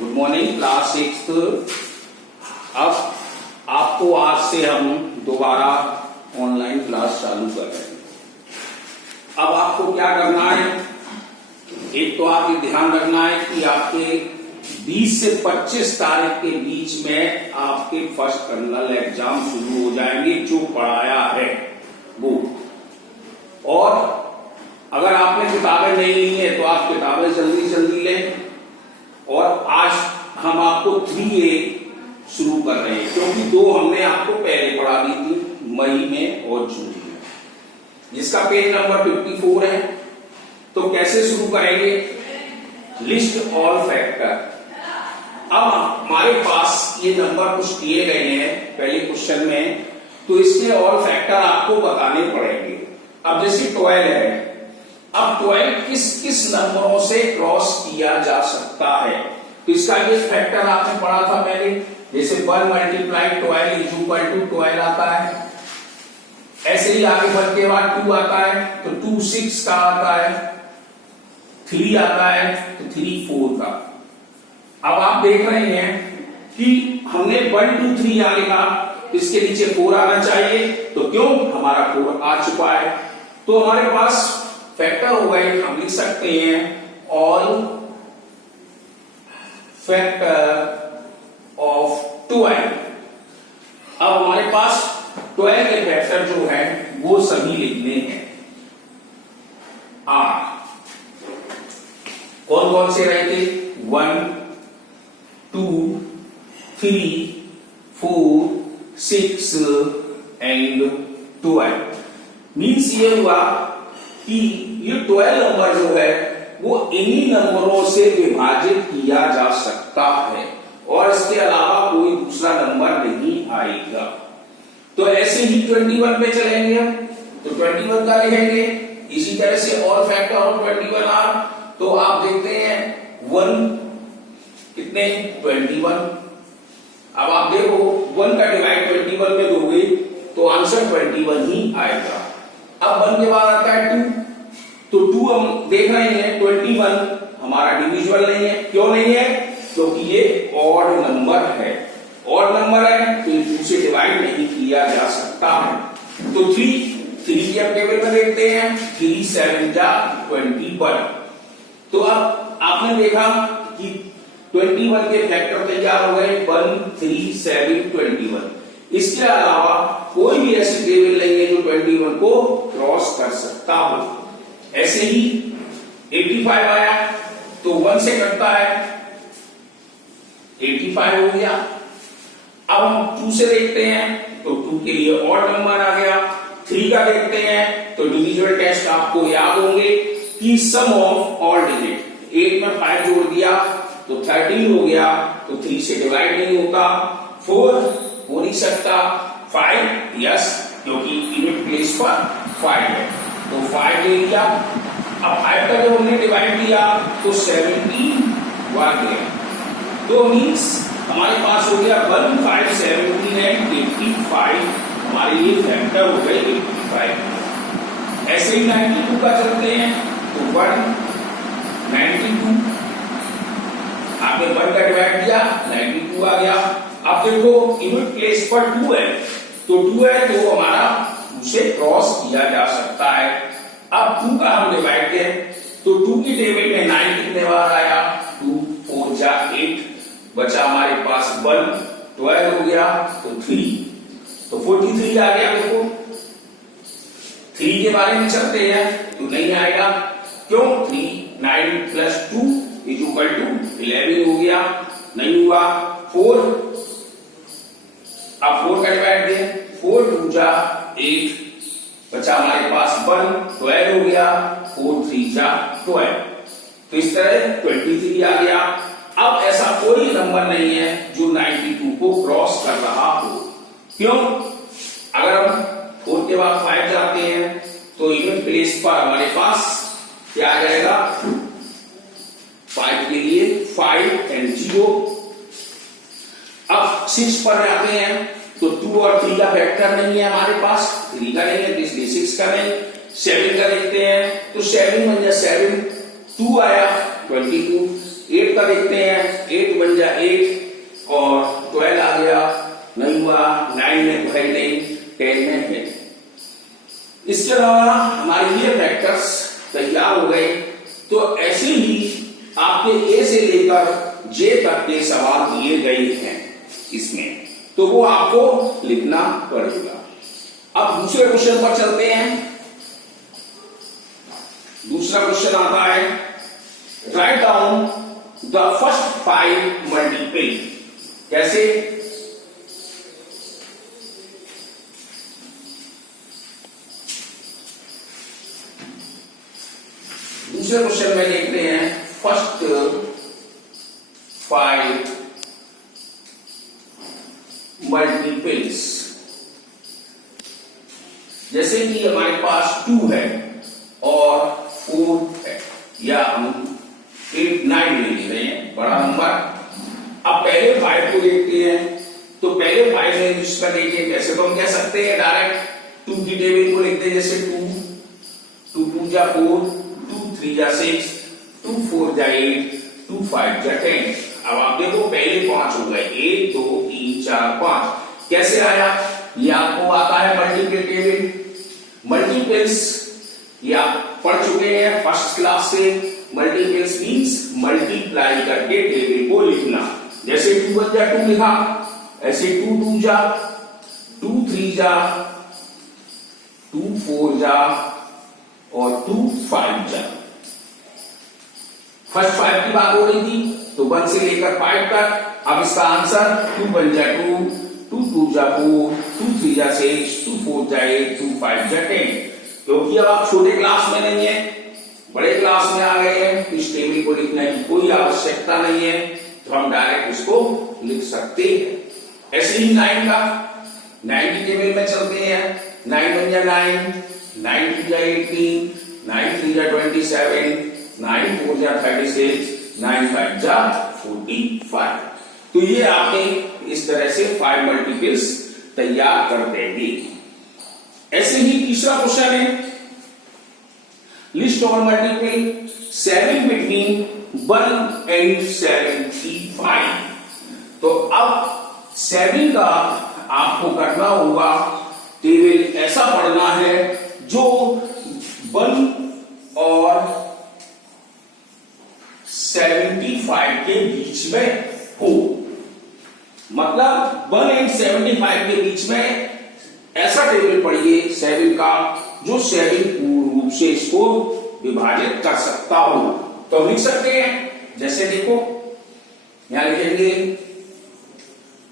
Good morning class 6। अब आपको आज से हम दोबारा ऑनलाइन क्लास चालू कर रहे हैं। अब आपको क्या करना है, एक तो आप ये ध्यान रखना है कि आपके 20 से 25 तारीख के बीच में आपके फर्स्ट टर्मिनल एग्जाम शुरू हो जाएंगे, जो पढ़ाया है वो। और अगर आपने किताबें नहीं ली हैं तो आप किताबें जल्दी जल्दी लें। और आज हम आपको 3A शुरू कर रहे हैं, क्योंकि 2 हमने आपको पहले पढ़ा दी थी मई में और जून में, जिसका पेज नंबर 54 है। तो कैसे शुरू करेंगे, लिस्ट ऑल फैक्टर। अब हमारे पास ये नंबर कुछ दिए गए हैं पहले क्वेश्चन में, तो इसके ऑल फैक्टर आपको बताने पड़ेंगे। अब जैसे 12 है, अब 12 किस किस नंबरों से क्रॉस किया जा सकता है, तो इसका ये फैक्टर आपने पढ़ा था पहले। जैसे 1 मल्टीप्लाई 12 इज इक्वल टू 12 आता है। ऐसे ही आगे बढ़ के बाद 2 आता है तो 2 6 का आता है, 3 आता है तो 3 4 का। अब आप देख रहे हैं कि हमने 1 2 3 यहां लिखा, तो इसके नीचे 4 आना चाहिए, तो क्यों, हमारा 4 आ चुका है। तो हमारे पास फैक्टर हो गए, हम लिख सकते हैं ऑल फैक्टर ऑफ 12। अब हमारे पास 12 के फैक्टर जो है वो सभी लिखने हैं। कौन कौन से रहे थे, 1 2 3 4 6 एंड 12। मीन्स ये हुआ कि ये 12 नंबर जो है वो इन्हीं नंबरों से विभाजित किया जा सकता है और इसके अलावा कोई दूसरा नंबर नहीं आएगा। तो ऐसे ही 21 पे चलेंगे हम, तो 21 का लिखेंगे। इसी तरह से ऑल फैक्टर ऑफ 21 आर, तो आप देखते हैं 1 कितने 21। अब आप देखो 1 का डिवाइड 21 में दोगे तो आंसर 21 ही आएगा। अब 1 के बाद आता है 2, तो 2 हम देख रहे हैं 21 हमारा डिविजिबल नहीं है। क्यों नहीं है, क्योंकि ये ऑड नंबर है। ऑड नंबर है तो 2 से डिवाइड नहीं किया जा सकता है। तो 3 की अब टेबल में देखते हैं, 3 7 जा 21। तो अब आपने देखा कि 21 के फैक्टर तैयार हो गए, 1 3 7 21। इसके अलावा कोई भी ऐसी टेबल नहीं है जो 21 को क्रॉस कर सकता हो। ऐसे ही 85 आया तो 1 से कटता है, 85 हो गया। अब हम 2 से देखते हैं तो 2 के लिए ऑड नंबर आ गया। 3 का देखते हैं तो डिविजिबल टेस्ट आपको याद होंगे कि सम ऑफ ऑल डिजिट, 8 में 5 जोड़ दिया तो 13 हो गया, तो 3 से डिवाइड नहीं होता। 4 हो नहीं सकता, 5 यस, क्योंकि यूनिट प्लेस पर 5 है, तो 5 ले लिया। अब 5 का जब हमने डिवाइड किया तो 17 बन गया। तो मीन्स हमारे पास हो गया 1 5 17 एंड 85, हमारे लिए फैक्टर हो गए 85। ऐसे ही 92 का चलते हैं तो 1 92, आपने 1 का डिवाइड किया 92 आ गया। अब देखो यूनिट प्लेस पर 2 है, तो 2 है तो हमारा उसे क्रॉस किया जा सकता है। अब 2 का हम डिवाइड करें तो 2 की टेबल में 9 कितने बार आया, 2 4 जा 8, बचा हमारे पास 1, 12 हो गया तो 3, तो 43 आ गया। देखो 3 के बारे में चलते हैं तो नहीं आएगा, क्यों, 3 9 प्लस 2 इज इक्वल टू 11 हो गया, नहीं हुआ। 4, अब 4 का डिवाइड दें, 4 2 जा 8, बचा हमारे पास 1, 12 हो गया, 4 3 जा 12, तो इस तरह 23 आ गया। अब ऐसा कोई नंबर नहीं है जो 92 को क्रॉस कर रहा हो। क्यों, अगर हम 4 के बाद 5 जाते हैं तो यूनिट प्लेस पर हमारे पास क्या आ जाएगा, 5 के लिए 5 एंड 0। अब 6 पर आते हैं तो 2 और 3 का फैक्टर नहीं है हमारे पास, 3 का नहीं है तो इसलिए 6 का नहीं। 7 का देखते हैं तो 7 बन गया 7, 2 आया 22, 8 का देखते हैं, 8 बन जा 8 और 12 आ गया, नहीं हुआ, 9 में तो है नहीं, 10 में है। इसके अलावा हमारे ये फैक्टर्स तैयार हो गए। तो ऐसे ही आपके ए से लेकर जे तक के सवाल दिए गए हैं इसमें, तो वो आपको लिखना पड़ेगा। अब दूसरे क्वेश्चन पर चलते हैं। दूसरा क्वेश्चन आता है, write down the first 5 multiple. कैसे? दूसरे क्वेश्चन में लिखते हैं फर्स्ट 5 मल्टीपल्स। जैसे कि हमारे पास 2 है और 4 है, या हम 8 9 ले रहे हैं, बड़ा नंबर। अब पहले 5 को देखते हैं। तो पहले 5 में जिसमें देखिए, कैसे तो हम कह सकते हैं डायरेक्ट 2 की टेबल को लिखते हैं, जैसे 2 2 जा 4, 2 3 जा 6, 2 4 जा 8, 2 5 जा 10। अब आप देखो पहले 5 हो गए, 1 2 3 4 5। कैसे आया? ये आपको आता है मल्टीपल टेबल। मल्टीपल्स ये आप पढ़ चुके हैं फर्स्ट क्लास से। मल्टीपल्स मींस मल्टीप्लाई करके टेबल को लिखना। जैसे 2 1 जा 2 लिखा, ऐसे 2 2 जा 2 3 जा 2 4 जा और 2 5 जा। फर्स्ट 5 की बात हो रही थी, तो 1 से लेकर 5 तक। अब इसका आंसर 2 1 जा 2, 2 2 जा 4, 2 3 जा 6, 2 4 जा 8, 2 5 जा 10। क्योंकि अब आप छोटे क्लास में नहीं है, बड़े क्लास में आ गए हैं, इस टेबल को लिखने की कोई आवश्यकता नहीं है, तो हम डायरेक्ट इसको लिख सकते हैं। ऐसे ही 9 का, 9 की टेबल में चलते हैं। 9 1 जा 9, 9 2 जा 18, 9 3 जा 27, 9 4 जा 36, 9 5 जा 45। तो ये आपने इस तरह से 5 मल्टीपल्स तैयार कर देंगे। ऐसे ही तीसरा क्वेश्चन है, list all multiple 7 between 1 and 75। तो अब 7 का आपको करना होगा, टेबल ऐसा पढ़ना है जो 1 और 75 के बीच में हो। मतलब 1 एंड 75 के बीच में ऐसा टेबल पढ़िए 7 का, जो 7 पूर्ण रूप से इसको विभाजित कर सकता हो। तो लिख सकते हैं, जैसे देखो यहां लिखेंगे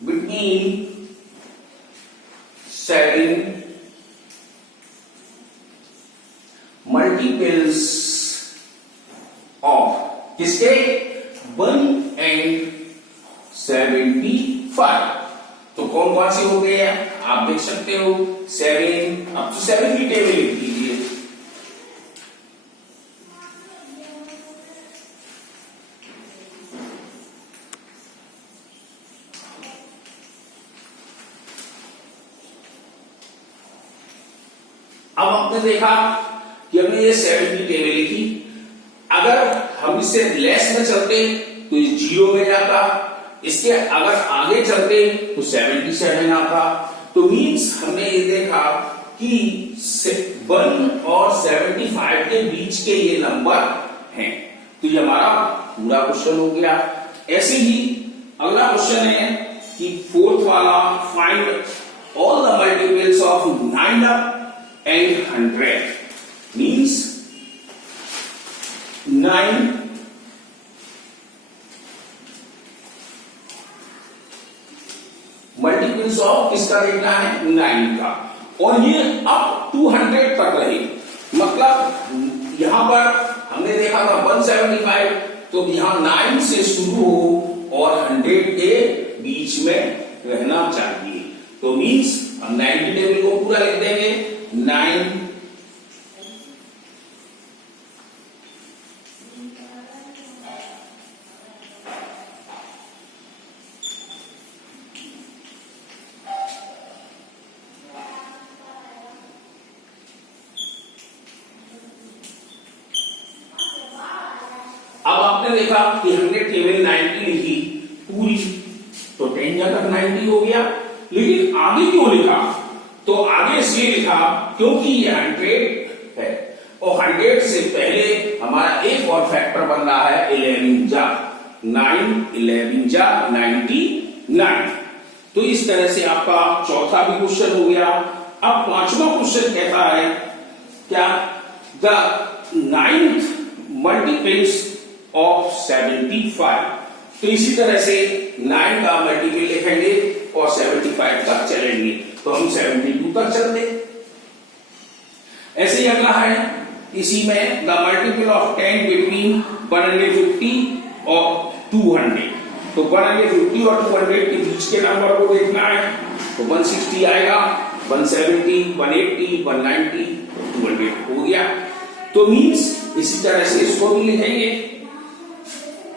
बिटवीन 7 मल्टीपल्स ऑफ किसके? 1 एंड 75। तो कौन कौन से हो गए हैं आप देख सकते हो। 7, अब तो 7 की टेबल लिख दीजिए। अब आपने देखा कि हमने ये 7 की टेबल लिखी। अगर हम इससे लेस में चलते तो ये 0 में जाता, इसके अगर आगे चलते तो 77 आता। तो मींस हमने ये देखा कि 1 और 75 के बीच के ये नंबर हैं। तो ये हमारा पूरा क्वेश्चन हो गया। ऐसे ही अगला क्वेश्चन है कि 4th वाला, find all the multiples of 9 and 100। Means 9 multiples of किसका देखना है? 9 का। और ये अप टू 100 तक रहे। मतलब यहां पर हमने देखा था 175, तो यहां 9 से शुरू हो और 100 के बीच में रहना चाहिए। तो मींस हम 9 की टेबल को पूरा लिख देंगे। 9 अब आपने देखा कि हमने टेबल 90 लिखी पूरी, तो 10 तक 90 हो गया, लेकिन आगे क्यों लिखा? तो आगे इसलिए लिखा क्योंकि ये 100 है और 100 से पहले हमारा एक और फैक्टर बन रहा है 11 जा 9, 11 जा 99। तो इस तरह से आपका चौथा भी क्वेश्चन हो गया। अब पांचवा क्वेश्चन कहता है क्या? The 9th multiples of 75। तो इसी तरह से 9 का मल्टीपल लिखेंगे और 75 तक चलेंगे, तो हम 72 तक चलते। ऐसे ही अगला है, इसी में द मल्टीपल ऑफ 10 बिटवीन 150 और 200। तो 150 और 200 के बीच के नंबर को देखना है, तो 160 आएगा, 170, 180, 190, 200 हो गया। तो मींस इसी तरह से इसको भी लिखेंगे।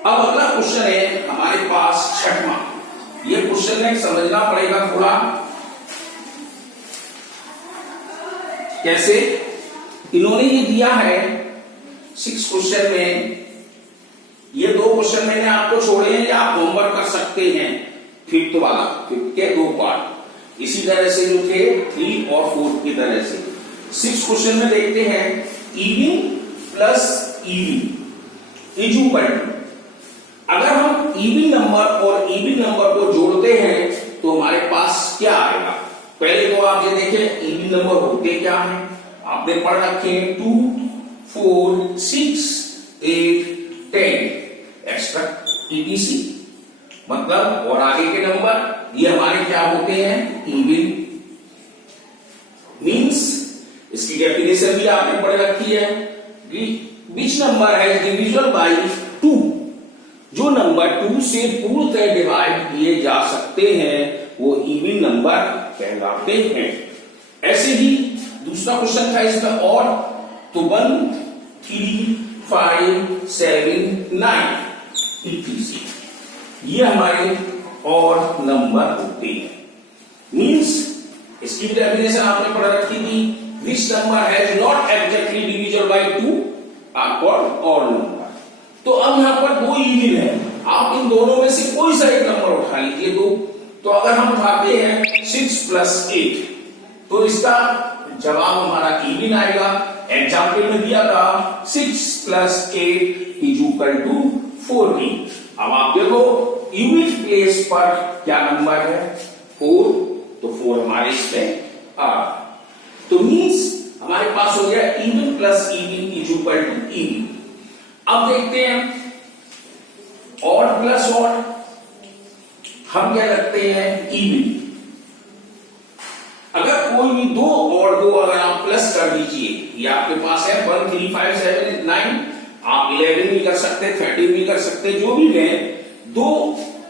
अब अगला क्वेश्चन है हमारे पास छठवां। ये क्वेश्चन में समझना पड़ेगा थोड़ा, कैसे इन्होंने ये दिया है 6 क्वेश्चन में। ये 2 क्वेश्चन मैंने आपको छोड़े हैं या आप होमवर्क कर सकते हैं, 5th वाला, 5th के 2 पार्ट इसी तरह से जो थे 3 और 4 की तरह से। 6 क्वेश्चन में देखते हैं even plus even is equal to. अगर हम इविन नंबर और इविन नंबर को जोड़ते हैं तो हमारे पास क्या आएगा? पहले तो आप ये देखें इविन नंबर होते क्या है, आपने पढ़ रखे हैं 2, 4, 6, 8, 10 एक्स्ट्रा ETC, मतलब और आगे के नंबर ये हमारे क्या होते हैं? इविन। मींस इसकी डेफिनेशन भी आपने पढ़ रखी है, विच नंबर है डिविजिबल बाय 2। जो नंबर 2 से पूर्णतः डिवाइड किए जा सकते हैं वो इविन नंबर कहलाते हैं। ऐसे ही दूसरा क्वेश्चन था इसका और, तो 1, 3, 5, 7, 9 ETC ये हमारे और नंबर होते हैं। मींस इसकी डेफिनेशन आपने पढ़ रखी थी, which number has not exactly divisible by 2 are called odd number. तो अब यहां पर 2 इविन है, आप इन दोनों में से कोई सा एक नंबर उठा लीजिए 2। तो अगर हम उठाते हैं 6 प्लस 8 तो इसका जवाब हमारा इविन आएगा। एग्जाम्पल में दिया था 6 प्लस 8 इज इक्वल टू 14। अब आप देखो यूनिट प्लेस पर क्या नंबर है? 4, तो 4 हमारे इसमें आ। तो मींस हमारे पास हो गया even plus even is equal to even. अब देखते हैं ऑड प्लस ऑड, हम क्या करते हैं? इवन। अगर कोई भी 2 और 2 अगर आप प्लस कर दीजिए, ये आपके पास है 1, 3, 5, 7, 9, आप 11 भी कर सकते हैं, 13 भी कर सकते हैं, जो भी लें, 2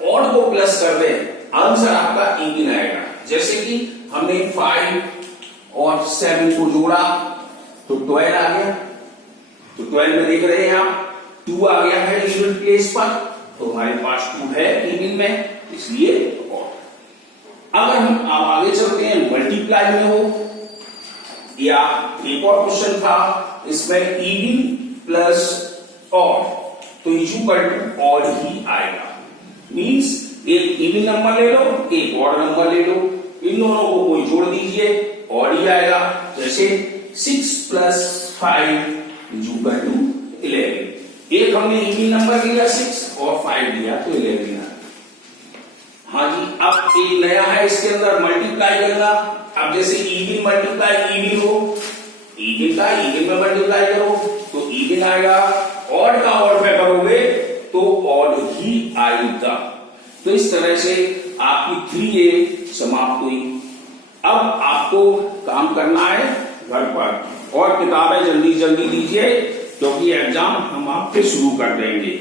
और को प्लस कर दे, आंसर आपका इवन आएगा। जैसे कि हमने 5 और 7 को जोड़ा तो 12 आ गया, तो 12 में देख रहे हैं आप 2 आ गया है इवन प्लेस पर, तो हमारे पास 2 है इवन में, इसलिए और। अगर हम अब आगे चलते हैं मल्टीप्लाई में हो, या एक और क्वेश्चन था इसमें इवन प्लस ऑड, तो इक्वल टू ऑड ही आएगा। मींस एक इवन नंबर ले लो, एक ऑड नंबर ले लो, इन दोनों को कोई जोड़ दीजिए, ऑड ही आएगा। जैसे 6 प्लस 5 इक्वल टू 11। एक हमने इवन नंबर लिया 6 और 5 लिया तो 11 आ। हाँ जी, अब एक नया है इसके अंदर मल्टीप्लाई करना। अब जैसे इवन मल्टीप्लाई इवन हो, इवन का इवन में मल्टीप्लाई करो तो इवन आएगा, ऑड का ऑड में करोगे तो ऑड ही आएगा। तो इस तरह से आपकी 3A समाप्त हुई। अब आपको काम करना है घर पर और किताबें जल्दी जल्दी लीजिए क्योंकि एग्जाम हम आपके शुरू कर देंगे।